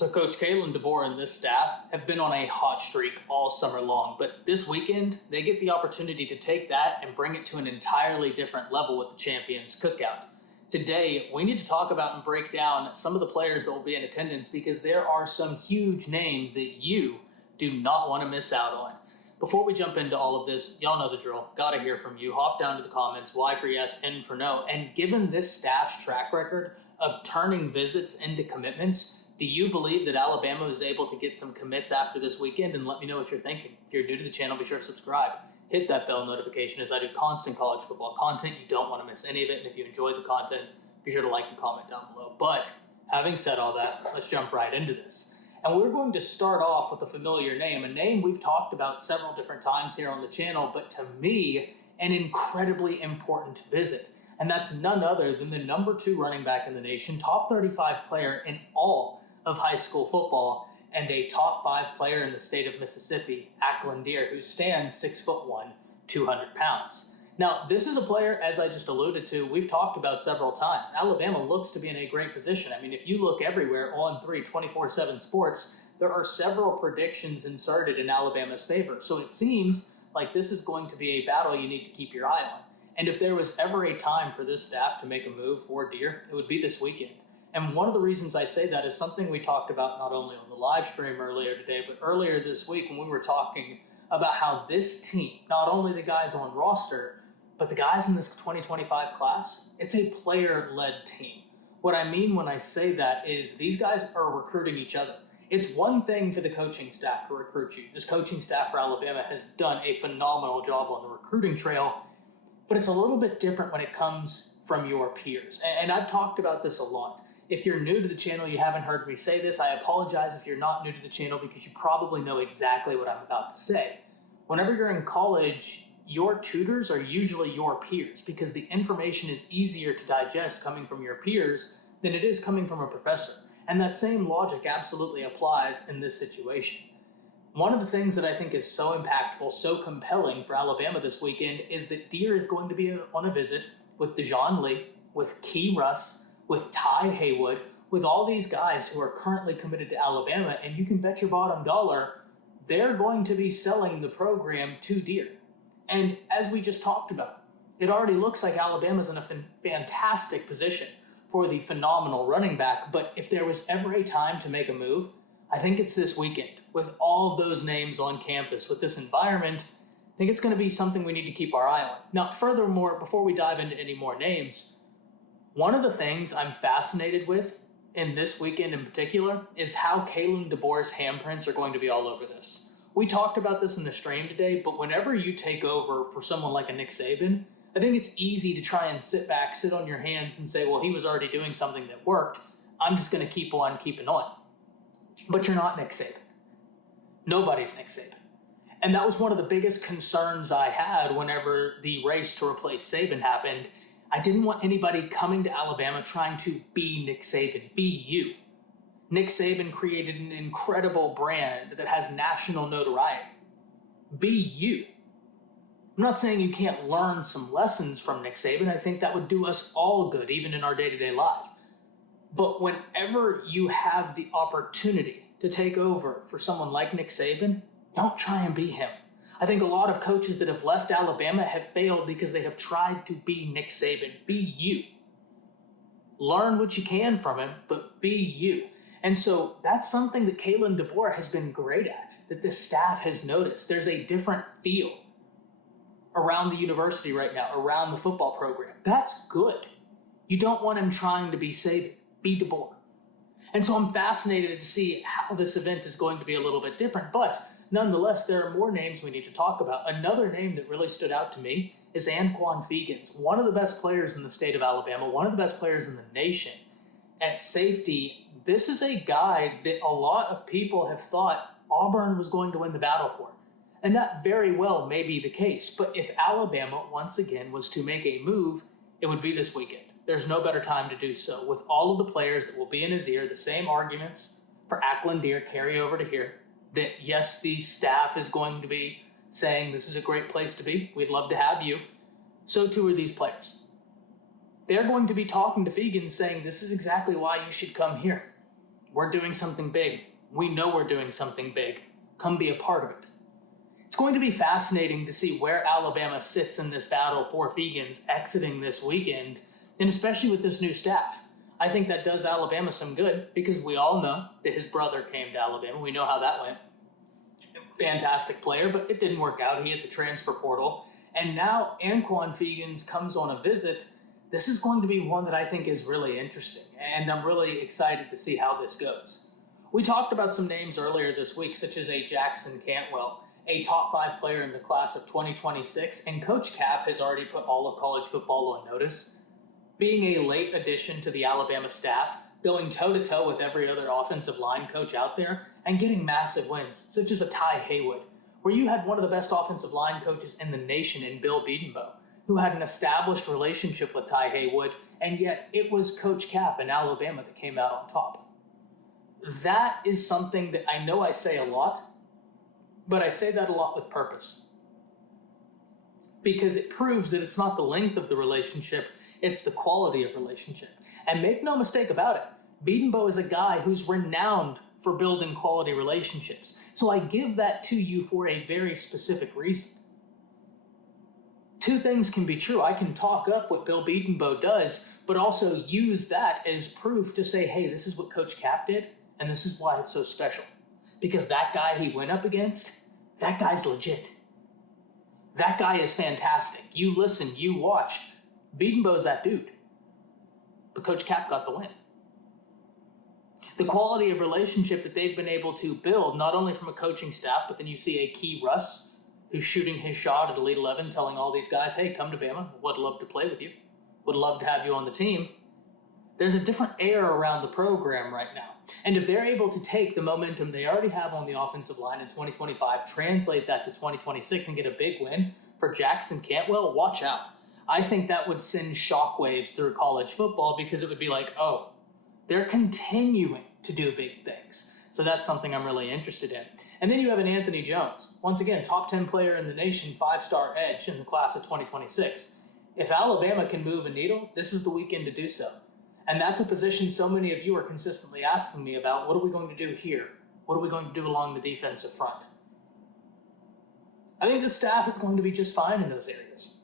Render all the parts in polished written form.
So Coach Kalen DeBoer and this staff have been on a hot streak all summer long, but this weekend they get the opportunity to take that and bring it to an entirely different level with the Champions Cookout. Today, we need to talk about and break down some of the players that will be in attendance because there are some huge names that you do not want to miss out on. Before we jump into all of this, y'all know the drill. Gotta hear from you. Hop down to the comments, Y for yes, N for no. And given this staff's track record of turning visits into commitments, do you believe that Alabama is able to get some commits after this weekend? And let me know what you're thinking. If you're new to the channel, be sure to subscribe. Hit that bell notification as I do constant college football content. You don't want to miss any of it. And if you enjoyed the content, be sure to like and comment down below. But having said all that, let's jump right into this. And we're going to start off with a familiar name, a name we've talked about several different times here on the channel, but to me, an incredibly important visit. And that's none other than the number 2 running back in the nation, top 35 player in all of high school football, and a top 5 player in the state of Mississippi, Akand Deere, who stands 6'1", 200 pounds. Now, this is a player, as I just alluded to, we've talked about several times. Alabama looks to be in a great position. I mean, if you look everywhere, on 24/7 Sports, there are several predictions inserted in Alabama's favor. So it seems like this is going to be a battle you need to keep your eye on. And if there was ever a time for this staff to make a move for Deere, it would be this weekend. And one of the reasons I say that is something we talked about not only on the live stream earlier today, but earlier this week when we were talking about how this team, not only the guys on roster, but the guys in this 2025 class, it's a player-led team. What I mean when I say that is these guys are recruiting each other. It's one thing for the coaching staff to recruit you. This coaching staff for Alabama has done a phenomenal job on the recruiting trail, but it's a little bit different when it comes from your peers. And I've talked about this a lot. If you're new to the channel, you haven't heard me say this, I apologize if you're not new to the channel because you probably know exactly what I'm about to say. Whenever you're in college, your tutors are usually your peers because the information is easier to digest coming from your peers than it is coming from a professor. And that same logic absolutely applies in this situation. One of the things that I think is so impactful, so compelling for Alabama this weekend is that Deere is going to be on a visit with Dejoun Lee, with Key Russ, with Ty Haywood, with all these guys who are currently committed to Alabama, and you can bet your bottom dollar they're going to be selling the program to Deere. And as we just talked about, it already looks like Alabama's in a fantastic position for the phenomenal running back, but if there was ever a time to make a move, I think it's this weekend. With all of those names on campus, with this environment, I think it's going to be something we need to keep our eye on. Now, furthermore, before we dive into any more names, one of the things I'm fascinated with in this weekend in particular is how Kalen DeBoer's handprints are going to be all over this. We talked about this in the stream today, but whenever you take over for someone like a Nick Saban, I think it's easy to try and sit on your hands and say, well, he was already doing something that worked. I'm just going to keep on keeping on. But you're not Nick Saban. Nobody's Nick Saban. And that was one of the biggest concerns I had whenever the race to replace Saban happened. I didn't want anybody coming to Alabama trying to be Nick Saban, be you. Nick Saban created an incredible brand that has national notoriety. Be you. I'm not saying you can't learn some lessons from Nick Saban. I think that would do us all good, even in our day-to-day life. But whenever you have the opportunity to take over for someone like Nick Saban, don't try and be him. I think a lot of coaches that have left Alabama have failed because they have tried to be Nick Saban. Be you. Learn what you can from him, but be you. And so that's something that Kalen DeBoer has been great at, that this staff has noticed. There's a different feel around the university right now, around the football program. That's good. You don't want him trying to be Saban. Be DeBoer. And so I'm fascinated to see how this event is going to be a little bit different, but nonetheless, there are more names we need to talk about. Another name that really stood out to me is Anquan Fegans, one of the best players in the state of Alabama, one of the best players in the nation. At safety, this is a guy that a lot of people have thought Auburn was going to win the battle for. And that very well may be the case. But if Alabama, once again, was to make a move, it would be this weekend. There's no better time to do so. With all of the players that will be in his ear, the same arguments for Akand Deere carry over to here. That yes, the staff is going to be saying this is a great place to be. We'd love to have you. So too are these players. They're going to be talking to Fegans saying this is exactly why you should come here. we're doing something big. We know we're doing something big. Come be a part of it. It's going to be fascinating to see where Alabama sits in this battle for Fegans exiting this weekend, and especially with this new staff. I think that does Alabama some good because we all know that his brother came to Alabama. We know how that went. Fantastic player, but it didn't work out. He hit the transfer portal. And now Anquan Fegans comes on a visit. This is going to be one that I think is really interesting, and I'm really excited to see how this goes. We talked about some names earlier this week, such as a Jackson Cantwell, a top 5 player in the class of 2026, and Coach Cap has already put all of college football on notice. Being a late addition to the Alabama staff, going toe-to-toe with every other offensive line coach out there, and getting massive wins, such as a Ty Haywood, where you had one of the best offensive line coaches in the nation in Bill Bedenbaugh, who had an established relationship with Ty Haywood, and yet it was Coach Cap in Alabama that came out on top. That is something that I know I say a lot, but I say that a lot with purpose. Because it proves that it's not the length of the relationship, it's the quality of relationship. And make no mistake about it, Bedenbaugh is a guy who's renowned for building quality relationships. So I give that to you for a very specific reason. Two things can be true. I can talk up what Bill Bedenbaugh does, but also use that as proof to say, hey, this is what Coach Cap did, and this is why it's so special. Because that guy he went up against, that guy's legit. That guy is fantastic. You listen, you watch. Bedenbaugh's that dude. But Coach Cap got the win. The quality of relationship that they've been able to build, not only from a coaching staff, but then you see a Key Russ who's shooting his shot at Elite 11, telling all these guys, hey, come to Bama. Would love to play with you. Would love to have you on the team. There's a different air around the program right now. And if they're able to take the momentum they already have on the offensive line in 2025, translate that to 2026 and get a big win for Jackson Cantwell, watch out. I think that would send shockwaves through college football because it would be like, oh, they're continuing to do big things. So that's something I'm really interested in. And then you have an Anthony Jones. Once again, top 10 player in the nation, 5-star edge in the class of 2026. If Alabama can move a needle, this is the weekend to do so. And that's a position so many of you are consistently asking me about. What are we going to do here? What are we going to do along the defensive front? I think the staff is going to be just fine in those areas.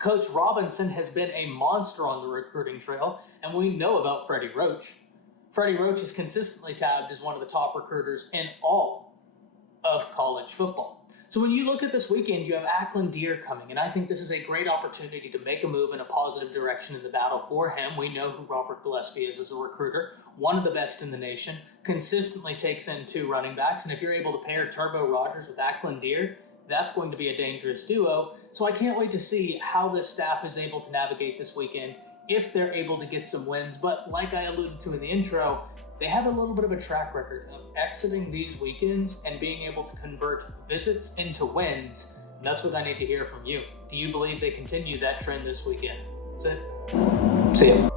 Coach Robinson has been a monster on the recruiting trail, and we know about Freddie Roach. Freddie Roach is consistently tabbed as one of the top recruiters in all of college football. So when you look at this weekend, you have Akand Deere coming, and I think this is a great opportunity to make a move in a positive direction in the battle for him. We know who Robert Gillespie is as a recruiter, one of the best in the nation, consistently takes in 2 running backs, and if you're able to pair Turbo Rogers with Akand Deere, that's going to be a dangerous duo. So I can't wait to see how this staff is able to navigate this weekend if they're able to get some wins. But like I alluded to in the intro, they have a little bit of a track record of exiting these weekends and being able to convert visits into wins. And that's what I need to hear from you. Do you believe they continue that trend this weekend? That's it. See ya.